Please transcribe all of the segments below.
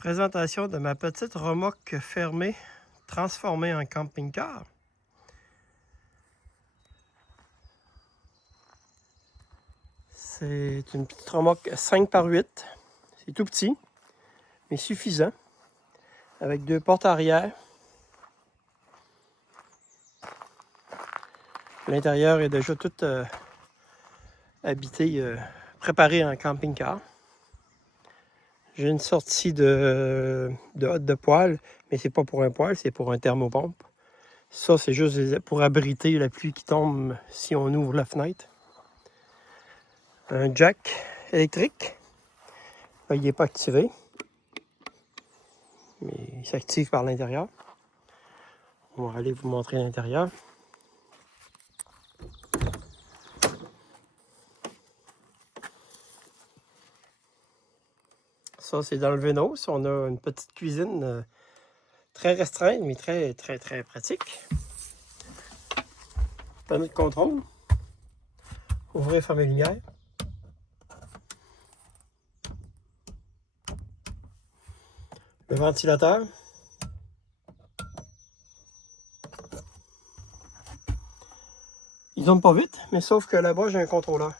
Présentation de ma petite remorque fermée transformée en camping-car. C'est une petite remorque 5x8. C'est tout petit, mais suffisant. Avec 2 portes arrière. L'intérieur est déjà tout habité, préparé en camping-car. J'ai une sortie de hotte de poêle, mais c'est pas pour un poêle, c'est pour un thermopompe. Ça, c'est juste pour abriter la pluie qui tombe si on ouvre la fenêtre. Un jack électrique. Là, il n'est pas activé, mais il s'active par l'intérieur. On va aller vous montrer l'intérieur. Ça, c'est dans le Vénos. On a une petite cuisine très restreinte, mais très pratique. Panneau de contrôle. Ouvrir et fermer les lumières. Le ventilateur. Il tourne pas vite, mais sauf que là-bas, j'ai un contrôleur.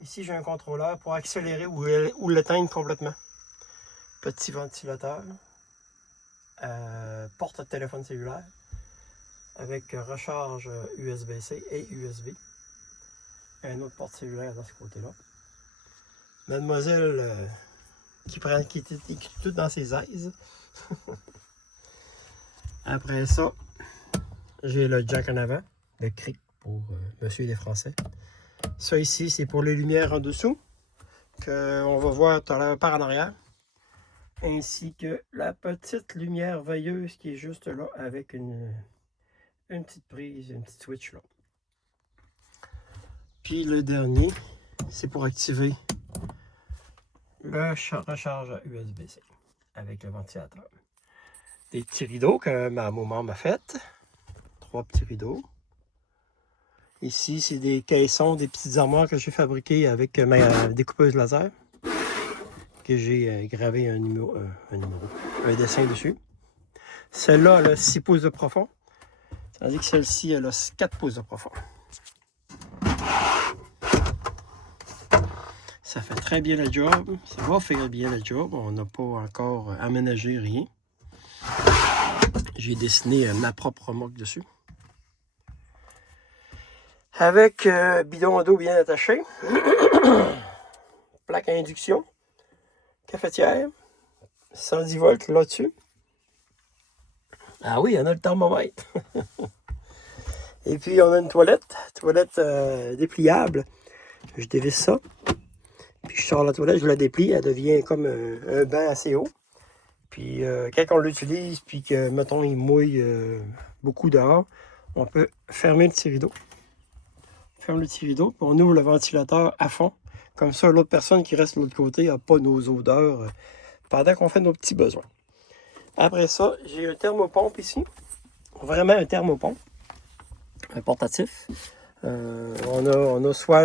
Ici, j'ai un contrôleur pour accélérer ou l'éteindre complètement. Petit ventilateur. Porte de téléphone cellulaire. Avec recharge USB-C et USB. Un autre porte cellulaire de ce côté-là. Mademoiselle qui est tout dans ses aises. Après ça, j'ai le jack en avant, le cric pour monsieur les Français. Ça ici, c'est pour les lumières en dessous, qu'on va voir par en arrière. Ainsi que la petite lumière veilleuse qui est juste là avec une petite prise, une petite switch là. Puis le dernier, c'est pour activer le recharge USB-C avec le ventilateur. Des petits rideaux que ma maman m'a fait. 3 petits rideaux. Ici, c'est des caissons, des petites armoires que j'ai fabriquées avec ma découpeuse laser. Que j'ai gravé un dessin dessus. Celle-là, elle a 6 pouces de profond. Tandis que celle-ci, elle a 4 pouces de profond. Ça fait très bien le job. Ça va faire bien le job. On n'a pas encore aménagé rien. J'ai dessiné ma propre remorque dessus. Avec bidon d'eau bien attaché. Plaque à induction. Cafetière. 110 volts là-dessus. Ah oui, il y en a le thermomètre. Et puis, on a une toilette. Toilette dépliable. Je dévisse ça. Puis, je sors la toilette, je la déplie. Elle devient comme un banc assez haut. Puis, quand on l'utilise, puis que, mettons, il mouille beaucoup dehors, on peut fermer le petit rideau. On ferme le petit rideau, puis on ouvre le ventilateur à fond. Comme ça, l'autre personne qui reste de l'autre côté n'a pas nos odeurs pendant qu'on fait nos petits besoins. Après ça, j'ai un thermopompe ici. Vraiment un thermopompe. Un portatif. On a soit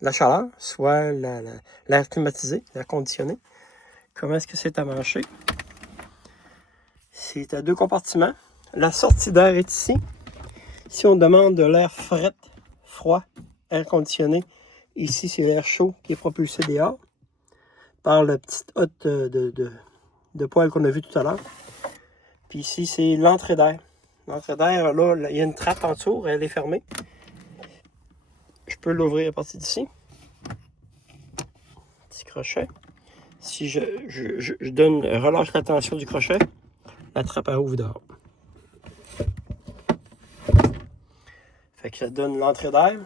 la chaleur, soit l'air climatisé, l'air conditionné. Comment est-ce que c'est à brancher? C'est à 2 compartiments. La sortie d'air est ici. Ici, on demande de l'air froid, air conditionné. Ici, c'est l'air chaud qui est propulsé dehors par la petite hotte de poêle qu'on a vu tout à l'heure. Puis ici, c'est l'entrée d'air. L'entrée d'air, là, il y a une trappe en dessous, elle est fermée. Je peux l'ouvrir à partir d'ici. Petit crochet. Si je donne, relâche la tension du crochet, la trappe elle ouvre dehors. Fait que ça donne l'entrée d'air,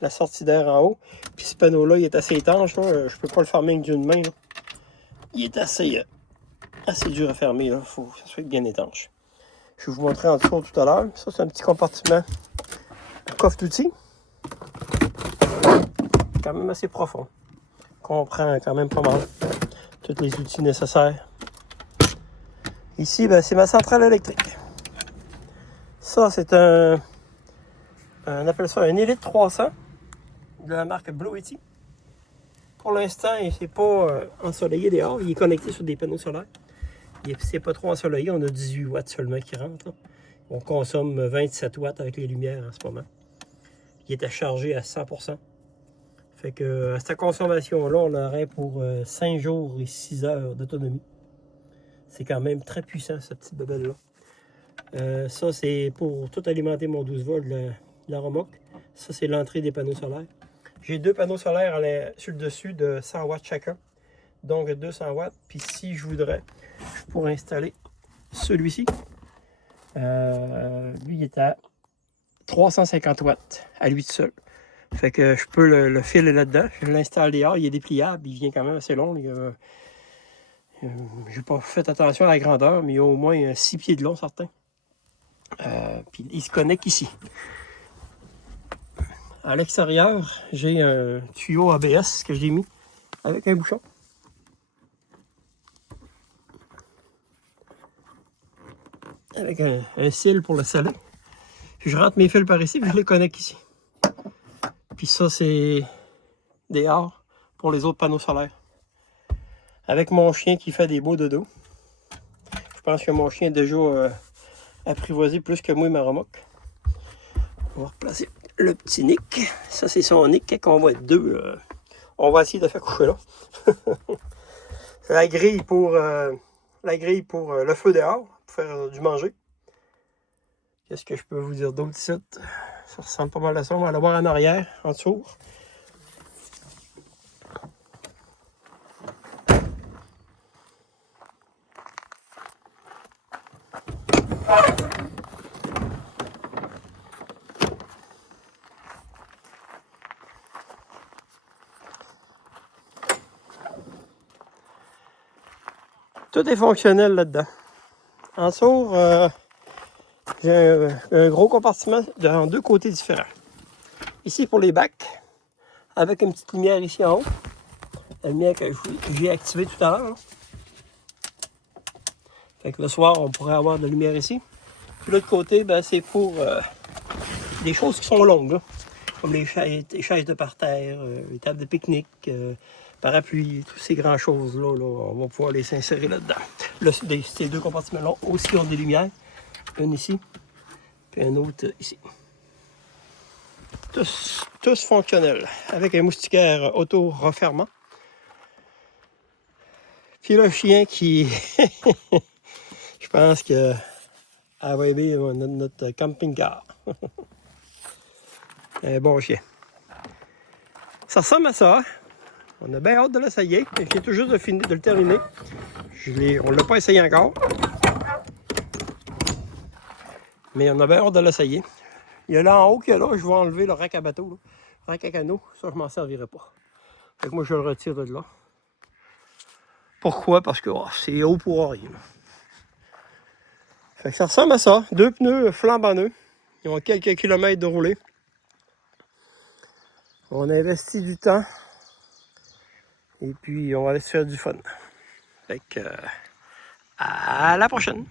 la sortie d'air en haut. Puis ce panneau-là, il est assez étanche. Là. Je peux pas le fermer avec d'une main. Là. Il est assez dur à fermer. Il faut que ça soit bien étanche. Je vais vous montrer en dessous tout à l'heure. Ça, c'est un petit compartiment coffre d'outils. Quand même assez profond. Comprend quand même pas mal tous les outils nécessaires. Ici, ben, c'est ma centrale électrique. Ça, c'est on appelle ça un Elite 300 de la marque Blue Yeti. Pour l'instant, il n'est pas ensoleillé dehors. Il est connecté sur des panneaux solaires. C'est pas trop ensoleillé. On a 18 watts seulement qui rentrent. Là. On consomme 27 watts avec les lumières en ce moment. Il est à charger à 100%. Fait que à cette consommation-là, on aurait pour 5 jours et 6 heures d'autonomie. C'est quand même très puissant, cette petite bebelle-là. Ça, c'est pour tout alimenter mon 12 volts de la remorque. Ça, c'est l'entrée des panneaux solaires. J'ai 2 panneaux solaires sur le dessus de 100 watts chacun. Donc 200 watts. Puis si je voudrais, je pourrais installer celui-ci. Lui, il est à 350 watts à lui tout seul. Fait que je peux le filer là-dedans. Je l'installe dehors. Il est dépliable. Il vient quand même assez long. J'ai pas fait attention à la grandeur, mais il y a au moins 6 pieds de long, certain. Puis il se connecte ici. À l'extérieur, j'ai un tuyau ABS que j'ai mis avec un bouchon. Avec un cil pour le sceller. Puis je rentre mes fils par ici, puis je les connecte ici. Puis ça, c'est dehors pour les autres panneaux solaires. Avec mon chien qui fait des beaux dodos. Je pense que mon chien est déjà apprivoisé plus que moi et ma remorque. On va replacer le petit Nick. Ça, c'est son Nick. Quand on va être deux, on va essayer de faire coucher là. C'est la grille pour le feu dehors, pour faire du manger. Qu'est-ce que je peux vous dire d'autre ici? Ça ressemble pas mal à ça. On va aller voir en arrière, en dessous. Tout est fonctionnel là-dedans. En dessous, j'ai un gros compartiment en 2 côtés différents. Ici pour les bacs, avec une petite lumière ici en haut. La lumière que j'ai activée tout à l'heure. Fait que le soir, on pourrait avoir de la lumière ici. Puis l'autre côté, ben, c'est pour des choses qui sont longues. Là. Comme les chaises de parterre, les tables de pique-nique, parapluies, toutes ces grandes choses-là, on va pouvoir les insérer là-dedans. Ces 2 compartiments-là aussi ont des lumières. Une ici, puis un autre ici. Tous fonctionnels, avec un moustiquaire auto-refermant. Puis le chien qui, je pense que elle va aimer notre camping-car. Un bon chien. Ça ressemble à ça. On a bien hâte de l'essayer. J'ai tout juste de le terminer. On ne l'a pas essayé encore. Mais on a bien hâte de l'essayer. Il y a là en haut qu'il y a là, je vais enlever le rack à bateau. Là. Le rack à canot, ça je m'en servirai pas. Fait que moi je le retire de là. Pourquoi? Parce que c'est haut pour rien. Fait que ça ressemble à ça. 2 pneus flambant neufs. Ils ont quelques kilomètres de roulée. On a investi du temps. Et puis on va aller se faire du fun. Fait que à la prochaine.